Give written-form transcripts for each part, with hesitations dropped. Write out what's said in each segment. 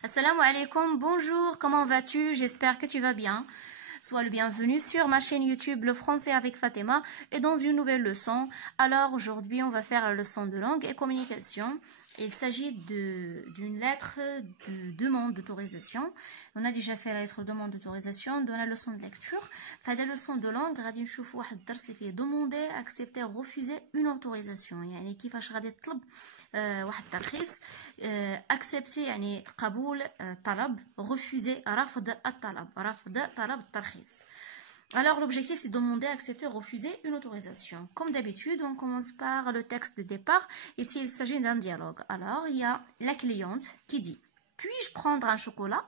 Assalamu alaikum, bonjour, comment vas-tu? J'espère que tu vas bien. Sois le bienvenu sur ma chaîne YouTube Le Français avec Fatima et dans une nouvelle leçon. Alors aujourd'hui on va faire la leçon de langue et communication. Il s'agit d'une lettre de demande d'autorisation. On a déjà fait la lettre de demande d'autorisation dans la leçon de lecture. Dans la leçon de langue, غادي نشوفوا واحد الدرس اللي فيه demander, accepter, refuser une autorisation. يعني كيفاش غادي تطلب واحد الترخيص. accepter يعني قبول طلب, refuser رفض الطلب, رفض طلب الترخيص. Alors l'objectif c'est de demander, accepter, refuser une autorisation. Comme d'habitude, on commence par le texte de départ. Ici il s'agit d'un dialogue. Alors il y a la cliente qui dit: puis-je prendre un chocolat?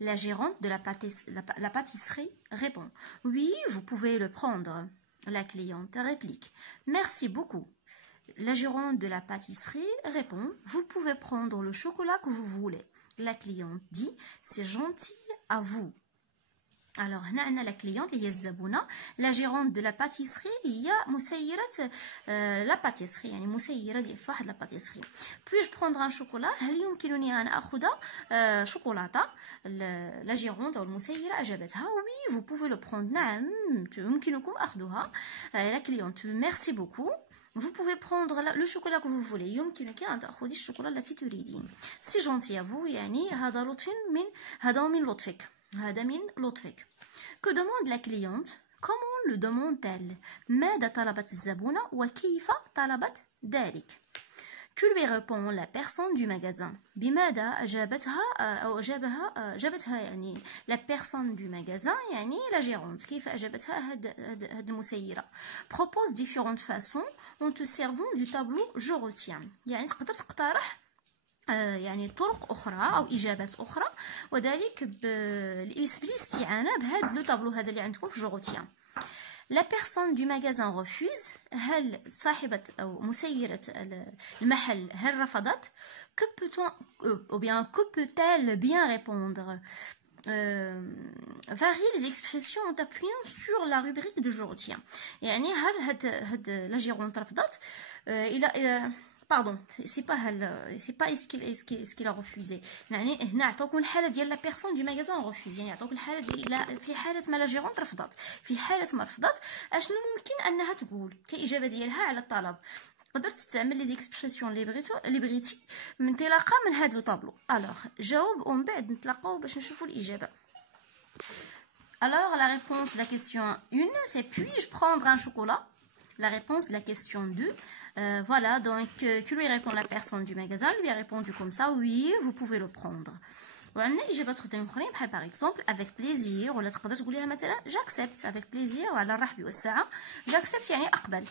La gérante de la pâtisserie répond: oui, vous pouvez le prendre. La cliente réplique: merci beaucoup. La gérante de la pâtisserie répond: vous pouvez prendre le chocolat que vous voulez. La cliente dit: c'est gentil à vous. Alors, هنا la cliente اللي هي الزبونة. La gérante de la pâtisserie هي مسيرة la pâtisserie, يعني مسيرة ديال فواحد la pâtisserie. Puis-je prendre un chocolat? هل يمكنني أن أخذ شوكولاتة؟ la gérante أو المسيرة أجابتها: oui, vous pouvez le prendre. نعم يمكنكم أخذها. La cliente: merci beaucoup. Vous pouvez prendre le chocolat que vous voulez. يمكنك أن تأخذي الشوكولاتة التي تريدين. C'est gentil à vous. يعني هذا لطف من لطفك. هذا من لطفك. Que demande la cliente? Comment le demande-t-elle? ماذا طلبت الزبونة وكيف طلبت ذلك? Que lui répond la personne du magasin? بماذا أجابتها أو أجابتها يعني la personne du magasin يعني la gérante. كيف أجابتها هاد المسيرة؟ Propose différentes façons en te servant du tableau je retiens. يعني تقدر تقترح يعني طرق أخرى أو إجابات أخرى, وذلك بالاستعانة بهذا لو طابلو هذا اللي عندكم في جوغوتيان. La personne du magasin refuse. هل صاحبة أو مسيرة المحل هل رفضت؟ Que peut-on ou bien que peut-elle bien répondre? Varie les expressions en appuyant sur la rubrique de je retiens. يعني هل la gérante رفضت؟ Pardon, c'est pas ce qu'il a refusé. يعني هنا عطاوكم الحالة ديال la personne du magasin refuse. يعني عطاوك الحالة ديال في حالة ما لا جيرونت رفضت. في حالة ما رفضت اشنو ممكن انها تقول كإجابة ديالها على الطلب؟ تقدر تستعمل لي زيكسبرسيون اللي بغيتي من انطلاقا من هذا لو طابلو. الوغ جاوب ومن بعد نتلاقاو باش نشوفوا الإجابة. Alors la réponse de la question 1 c'est: puis-je prendre un chocolat? La réponse de la question 2, voilà, donc que lui répond la personne du magasin? Lui a répondu comme ça: oui, vous pouvez le prendre. وعندنا إجابات أخرين بحال par exemple avec plaisir, ولا تقدر تقوليها مثلا j'accepte avec plaisir وعلى الرحب والسعة. j'accepte يعني أقبل.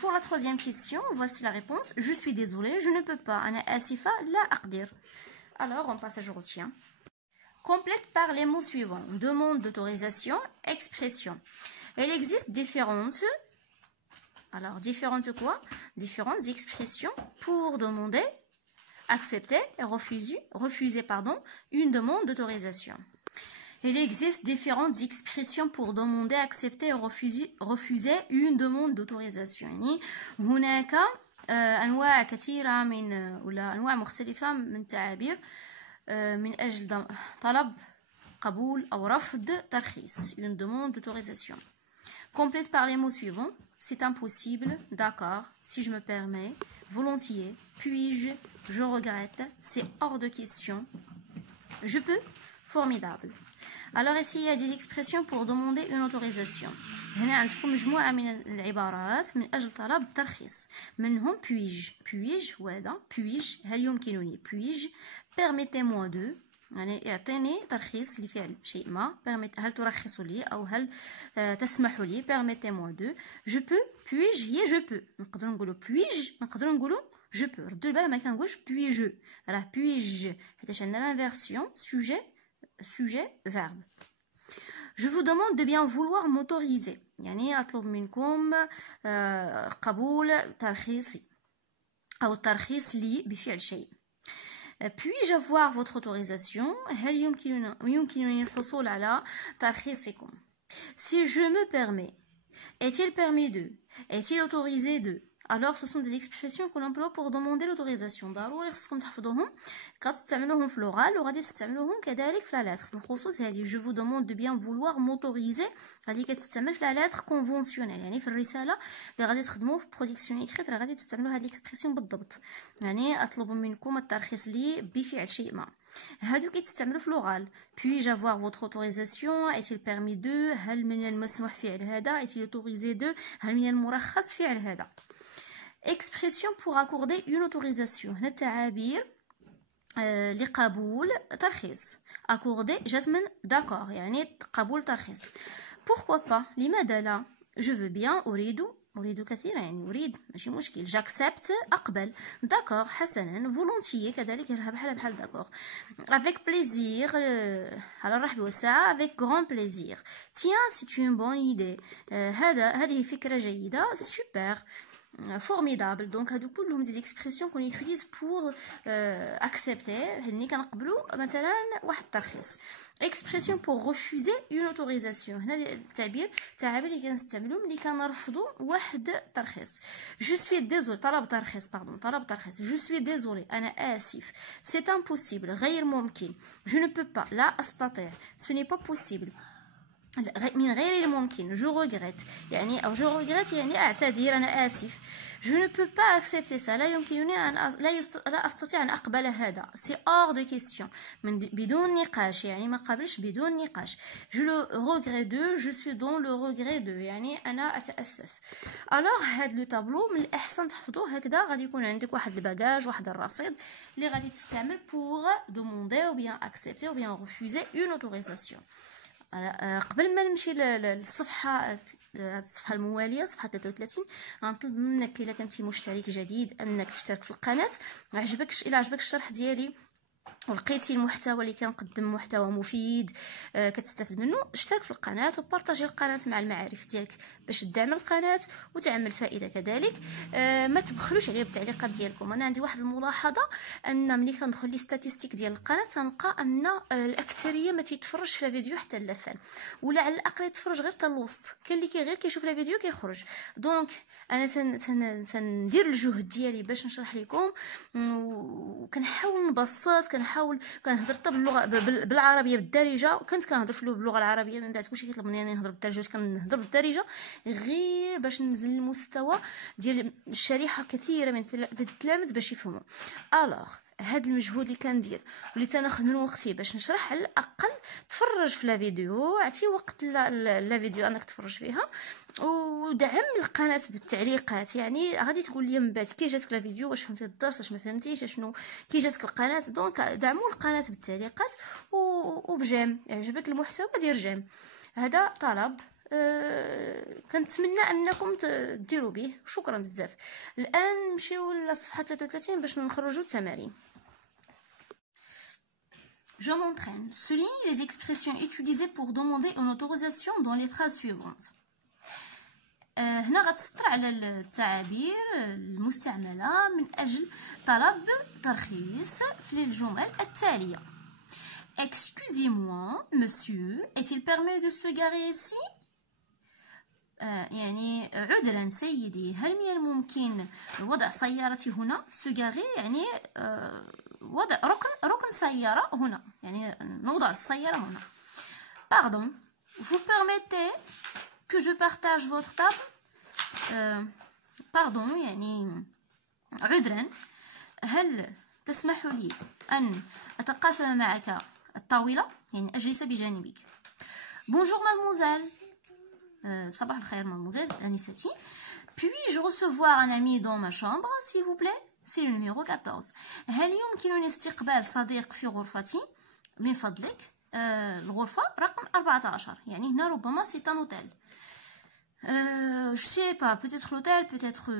Pour la troisième question, voici la réponse: je suis désolée, je ne peux pas. أنا آسفة لا أقدر. Alors on passe à je retiens. Complète par les mots suivants: demande d'autorisation, expression. Il existe différentes différentes expressions pour demander, accepter et refuser une demande d'autorisation. Il existe différentes expressions pour demander, accepter et refuser une demande d'autorisation. يعني هناك أنواع كثيرة ولا أنواع مختلفة من التعابير من أجل طلب, قبول أو رفض ترخيص, une demande d'autorisation. Complète par les mots suivants: c'est impossible, d'accord, si je me permets, volontiers, puis-je, je regrette, c'est hors de question, je peux, formidable. Alors ici il y a des expressions pour demander une autorisation. هنا عندكم مجموعة من العبارات من أجل طلب ترخيص. منهم puis-je وهذا puis-je هل يمكنني, puis-je permettez-moi de يعني يعطيني ترخيص لفعل شيء ما. هل ترخص لي أو هل تسمح لي. permettez-moi de. je peux, puis-je هي je peux. نقدر نقولوا puis-je, نقدر نقولوا je peux. ردوا البال ما كنقولش puis-je. راه puis-je حيتاش عندنا l'inversion sujet verbe. Je vous demande de bien vouloir m'autoriser. يعني أطلب منكم قبول ترخيصي أو الترخيص لي بفعل شيء. Puis-je avoir votre autorisation? هل يمكنني الحصول على ترخيصكم؟ Si je me permets, est-il permis de? Est-il autorisé de? Alors, ce sont des expressions que l'on emploie pour demander l'autorisation. ضروري خصكم تحفظوهم كتستعملوهم في l'oral وغادي تستعملوهم كذلك في la lettre. بالخصوص هذه je vous demande de bien vouloir m'autoriser غادي كتستعمل في la lettre conventionnelle، يعني في الرسالة اللي غادي تخدموا في production écrite راه غادي تستعملوا هذه الاكسبرسيون بالضبط، يعني اطلب منكم الترخيص لي بفعل شيء ما. هادو كيتستعملوا في l'oral. puis-je avoir votre autorisation est-il permis de هل من المسموح فعل هذا est-il autorisé de هل من المرخص فعل هذا. expression pour accorder une autorisation هنا التعابير لقبول ترخيص. accorder جات من d'accord يعني قبول ترخيص. pourquoi pas لماذا لا. je veux bien أريد كثيرا يعني أريد ماشي مشكل. j'accepte أقبل. d'accord حسنا. volontiers كذلك بحال d'accord. avec plaisir على الرحب والسعة. avec grand plaisir. tiens c'est une bonne idée هذه فكرة جيدة. super formidable. donc هادو كلهم des expressions qu'on utilise pour accepter ملي كنقبلوا مثلا واحد الترخيص. expression pour refuser une autorisation هنا التعبير اللي كنستعملوه ملي كنرفضوا واحد الترخيص. je suis désolé طلب ترخيص je suis désolé أنا آسف. c'est impossible غير ممكن. je ne peux pas لا أستطيع. ce n'est pas possible من غير الممكن. je regrette يعني أو je regrette يعني أعتذر أنا آسف. je ne peux pas accepter ça لا يمكنني أن لا أستطيع أن أقبل هذا. c'est hors de question بدون نقاش يعني ما قبلش بدون نقاش. je le regrette de je suis dans le regret de يعني أنا أتأسف. alors هاد لو طابلو من الأحسن تحفظوه هكذا. غادي يكون عندك واحد الباجاج واحد الرصيد اللي غادي تستعمل pour demander ou bien accepter ou bien refuser une autorisation. قبل ما نمشي للصفحه المواليه صفحه 33 غنطلب منك الا كنتي مشترك جديد انك تشترك في القناه. الا عجبك الشرح ديالي ولقيتي المحتوى اللي كنقدم محتوى مفيد كتستافد منه اشترك في القناه وبارطاجي القناه مع المعارف ديالك باش تدعم القناه وتعمل فائده كذلك. ما تبخلوش عليا بالتعليقات ديالكم. انا عندي واحد الملاحظه ان ملي كندخل لي ستاتستيك ديال القناه تنلقى ان الاكثريه ما تيتفرجش في الفيديو حتى اللفان ولا على الاقل يتفرج غير حتى الوسط. كاين اللي غير كيشوف الفيديو كيخرج. دونك انا تندير الجهد ديالي باش نشرح لكم وكنحاول نبسط كنحاول كنهضر حتى باللغه بالعربيه بالدارجه. كنت كنهضر باللغه العربيه من بعد كلشي كيطلب مني نهضر بالدارجه كنهضر بالدارجه غير باش ننزل المستوى ديال الشريحه كثيره من التلاميذ باش يفهموا. الوغ هاد المجهود اللي كندير واللي تناخذ من وقتي باش نشرح على الاقل تفرج في لا فيديو عطي وقت لا فيديو انك تفرج فيها ودعم القناه بالتعليقات. يعني غادي تقول لي من بعد كي جاتك لا فيديو واش فهمتي الدرس واش ما فهمتيش شنو كي جاتك القناه. دونك دعموا القناه بالتعليقات وبجام عجبك المحتوى دير جام. هذا طلب كنتمنى انكم ديروا به. شكرا بزاف. الان نمشيو لصفحه 33 باش نخرجوا التمارين. Je m'entraîne. Souligne les expressions utilisées pour demander une autorisation dans les phrases suivantes. هنا غتسطر على التعابير المستعملة من أجل طلب ترخيص في الجمل التالية. Excusez-moi, monsieur, est-il permis de se garer ici? يعني عذرا سيدي هل من الممكن وضع سيارتي هنا؟ سجاري يعني وضع ركن سيارة هنا يعني نوضع السيارة هنا. Pardon, vous permettez que je partage votre table? Pardon يعني عذرا هل تسمح لي أن أتقاسم معك الطاولة يعني أجلس بجانبك. Bonjour mademoiselle. صباح الخير mademoiselle أنستي. Puis-je recevoir un ami dans ma chambre s'il vous plaît? C'est le numéro 14. هل يمكنني استقبال صديق في غرفتي من فضلك؟ الغرفة رقم 14 يعني هنا ربما c'est un hôtel. Je sais pas, peut-être l'hôtel, peut-être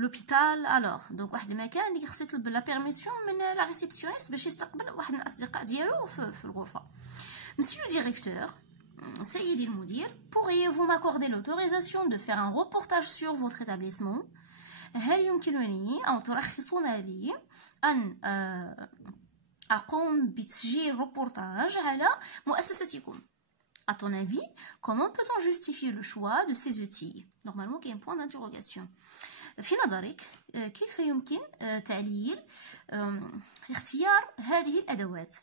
l'hôpital. alors donc واحد المكان اللي خصو يطلب لا بيرميسيون من لا ريسبسيونيست باش يستقبل واحد من الاصدقاء ديالو في الغرفة. Monsieur le directeur, سيدي المدير, pourriez-vous m'accorder l'autorisation de faire un reportage sur votre établissement? هل يمكنني أو ترخصون لي أن أقوم بتسجيل reportage على مؤسستكم؟ À ton avis, comment peut-on justifier le choix de ces outils? Normalement, il y a un point d'interrogation. في نظرك كيف يمكن تعليل اختيار هذه الأدوات؟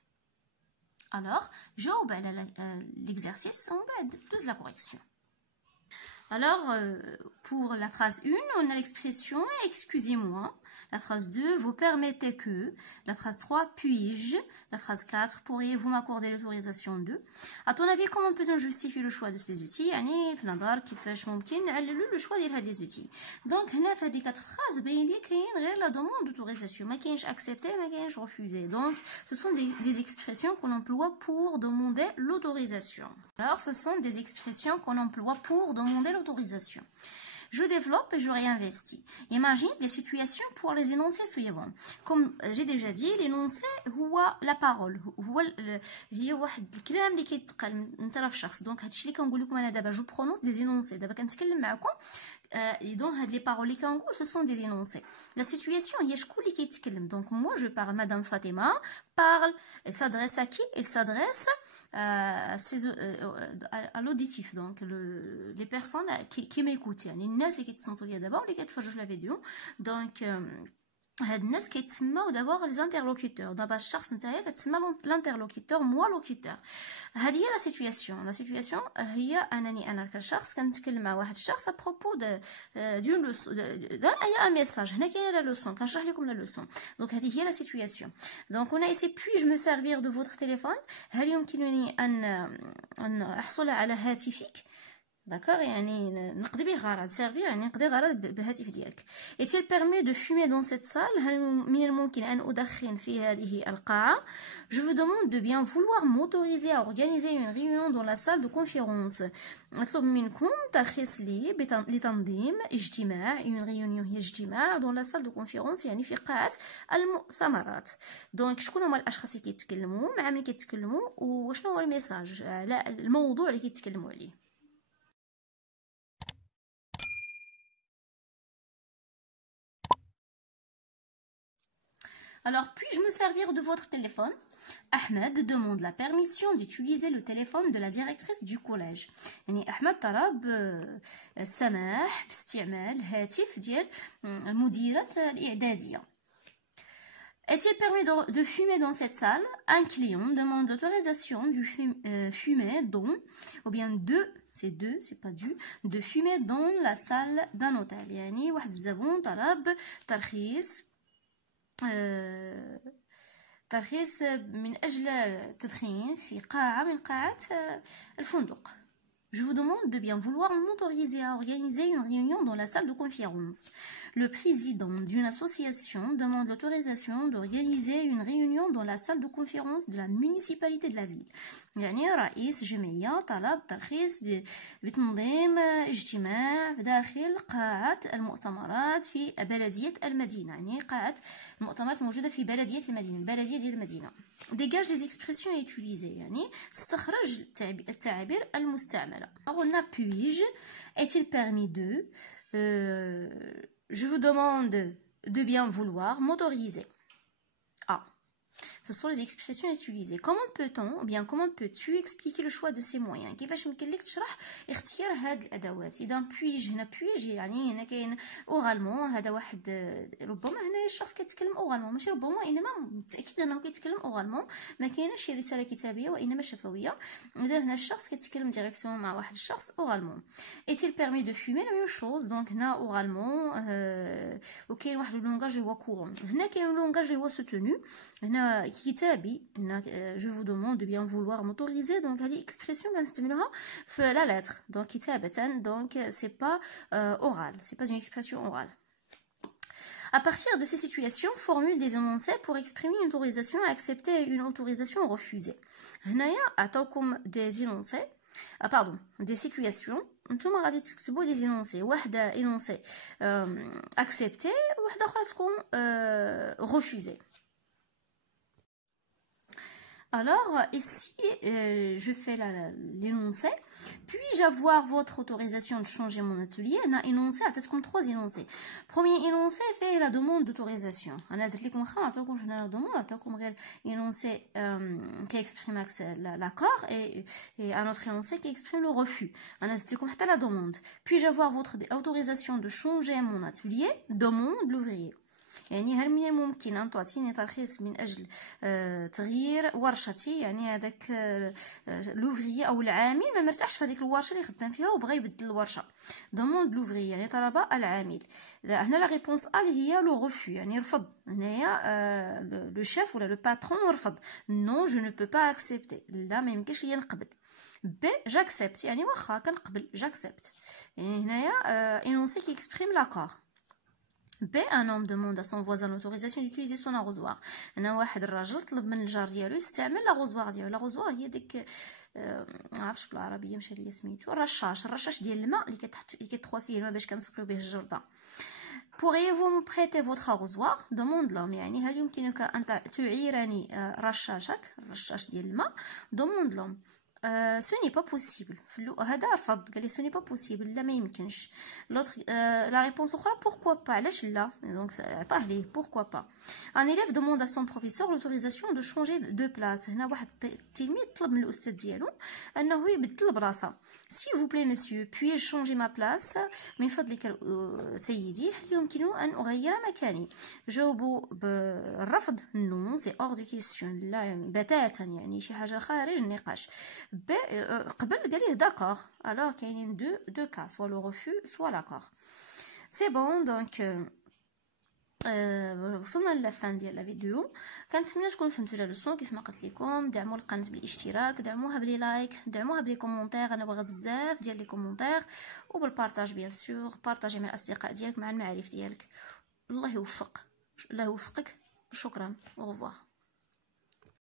Alors, جاوب على l'exercice ومن بعد دوز la correction. Alors, pour la phrase 1, on a l'expression « excusez-moi ». La phrase 2, « vous permettez que ». La phrase 3, « puis-je ». La phrase 4, « pourriez-vous m'accorder l'autorisation de ». À ton avis, comment peut-on justifier le choix de ces outils؟ يعني في نظر كيفاش ممكن نعللوا le choix ديال هاد les outils. Donc هنا في هذه 4 phrases باين لي كاين غير la demande d'autorisation، ما كاينش accepter، ما كاينش refuser. Donc ce sont des expressions qu'on emploie pour demander l'autorisation. Alors ce sont des expressions qu'on emploie pour demander l'autorisation. Je développe et je réinvestis. Imagine des situations pour les énoncés suivants. Comme j'ai déjà dit, l'énoncé هو la parole. هي واحد الكلام اللي كيتقال من طرف شخص. Donc هادشي اللي كنقول لكم انا دابا جو برونونس دي énoncés. دابا كنتكلم معكم donc هاد لي بارول اللي كنقول ce sont des énoncés. La situation هي شكون اللي كيتكلم. Donc moi je parle, Madame Fatima parle. Elle s'adresse à qui? Elle s'adresse à l'auditif, donc les personnes qui m'écoutent. يعني الناس اللي كيتصنتوا ليا دابا واللي كيتفرجوا في لا فيديو. Donc هاد الناس كيتسماو دابا لي انترلوكوتور. دابا الشخص نتايا كتسمى لانترلوكوتور موا لوكوتور. هذه هي لا سيتوياسيون. لا سيتوياسيون هي انني انا كشخص كنتكلم مع واحد الشخص ابروبو دون لوسون دان اي ميساج. هنا كاينه لا لوسون كنشرح لكم لا لوسون. دونك هذه هي لا سيتوياسيون. دونك هنا ايسي puis je me servir de votre téléphone. هل يمكنني ان احصل على هاتفك؟ داكوغ يعني نقضي به غرض سيرفير يعني نقضي غرض بالهاتف ديالك. est-il permis de fumer dans cette salle؟ هل من الممكن ان ادخن في هذه القاعه؟ je vous demande de bien vouloir m'autoriser à organiser une réunion dans la salle de conférence. اطلب منكم ترخيص لي لتنظيم اجتماع. une réunion هي اجتماع dans la salle de conférence يعني في قاعه المؤتمرات. دونك شكون هما الاشخاص اللي كيتكلموا مع من كيتكلموا وشنو هو الميساج على الموضوع اللي كيتكلموا عليه. Alors, puis-je me servir de votre téléphone? Ahmed demande la permission d'utiliser le téléphone de la directrice du collège. يعني أحمد طلب السماح باستعمال الهاتف ديال المديرة الإعدادية. Est-il permis de fumer dans cette salle? Un client demande l'autorisation de fumer dans, ou bien c'est pas de fumer dans la salle d'un hôtel. يعني واحد الزبون طلب ترخيص من أجل التدخين في قاعة من قاعات الفندق. Je vous demande de bien vouloir m'autoriser à organiser une réunion dans la salle de conférence. Le président d'une association demande l'autorisation d'organiser une réunion dans la salle de conférence de la municipalité de la ville. يعني رئيس جمعية طلب ترخيص بتنظيم اجتماع داخل قاعة المؤتمرات في بلدية المدينة. يعني قاعة المؤتمرات موجودة في بلدية المدينة، البلدية ديال المدينة. Dégage les expressions utilisées. يعني استخرج التعابير المستعملة. قلنا puis-je, est-il permis de, je vous demande de bien vouloir m'autoriser. Ah, ce sont les expressions utilisées. Comment peut-on, ou bien comment peux-tu expliquer le choix de ces moyens? كيفاش يمكن لك تشرح اختيار هاد الادوات؟ اذا puis-je هنا puis-je يعني هنا كاين اورالمون. هذا واحد ربما هنا الشخص كيتكلم اورالمون، ماشي ربما انما بالتاكيد انه كيتكلم اورالمون، ما كاينش شي رساله كتابيه وانما شفويه. اذا هنا الشخص كيتكلم ديريكتوم مع واحد الشخص اورالمون. est-il permis de fumer la même chose؟ دونك هنا اورالمون. وكاين واحد اللونغاج هو كورون. هنا كاين اللونغاج هو سوتونو. هنا كتابي. هنا je vous demande de bien vouloir m'autoriser. دونك هذه اكسبريسيون كنستعملوها في لا لتر دونك كتابه. دونك سي با oral, c'est pas une expression orale. À partir de ces situations, formule des énoncés pour exprimer une autorisation à accepter et une autorisation refusée. هنايا عطاوكم des énoncés pardon des situations. نتوما غادي تكتبوا دي énoncés. واحده énoncé accepter وواحده اخرى تكون refusée. Alors, ici, je fais l'énoncé. Puis-je avoir votre autorisation de changer mon atelier? On a énoncé, à comme 3 énoncés. Premier énoncé fait la demande d'autorisation. On a dit qu'on a la demande, comme énoncé qui exprime l'accord et un autre énoncé qui exprime le refus. On a dit qu'on a la demande. Puis-je avoir votre autorisation de changer mon atelier? Demande l'ouvrier. يعني هل من الممكن أن تعطيني ترخيص من أجل تغيير ورشتي؟ يعني هذاك لوفريي أو العامل ما مرتاحش في هذيك الورشة اللي خدام فيها وبغى يبدل الورشة. دوموند لوفريي يعني طلب العامل. هنا لا ريبونس أ اللي هي لو ريفو يعني رفض. هنايا لو شيف ولا لو باترون رفض. نو جو نو بو با اكسبتي، لا ما يمكنش ليا نقبل. ب جاكسبت يعني واخا كنقبل جاكسبت. يعني هنايا énoncé qui exprime l'accord. B, un homme demande à son voisin l'autorisation d'utiliser son arrosoir. أنا واحد الراجل طلب من الجار ديالو يستعمل l'arrosoir ديالو. l'arrosoir هي ديك عرفتش بالعربيه مشى ليا سميتو الرشاش ديال الماء اللي كيتخوى فيه الماء باش كنسقيو به الجرده. Pourriez-vous me prêter votre arrosoir? demande l'homme. يعني هل يمكنك أن تعيرني رشاشك الرشاش ديال الماء؟ demande l'homme. ce n'est pas possible. هذا رفض قال لي ce n'est pas possible لا ما يمكنش. l'autre la réponse اخرى pourquoi pas علاش لا donc عطاه ليه pourquoi pas. un élève demande à son professeur l'autorisation de changer de place. هنا واحد التلميذ طلب من الاستاذ ديالو انه يبدل البلاصه. s'il vous plaît monsieur puis-je changer ma place؟ من فضلك سيدي هل يمكن ان اغير مكاني؟ جاوبوا بالرفض non c'est hors de question لا بتاتا يعني شي حاجه خارج النقاش. قبل قال ليه داكور. alors كاينين دو كا soit le refus soit l'accord. c'est bon donc وصلنا للفان ديال لا فيديو. كنتمنى تكونوا فهمتوا لا لوسون. كيف ما قلت لكم دعموا القناه بالاشتراك، دعموها بلي لايك، دعموها بلي كومونتير، انا بغا بزاف ديال لي كومونتير، وبالبارطاج بيان سور. بارطاجي مع الاصدقاء ديالك مع المعارف ديالك. الله يوفق، الله يوفقك. شكرا، au revoir.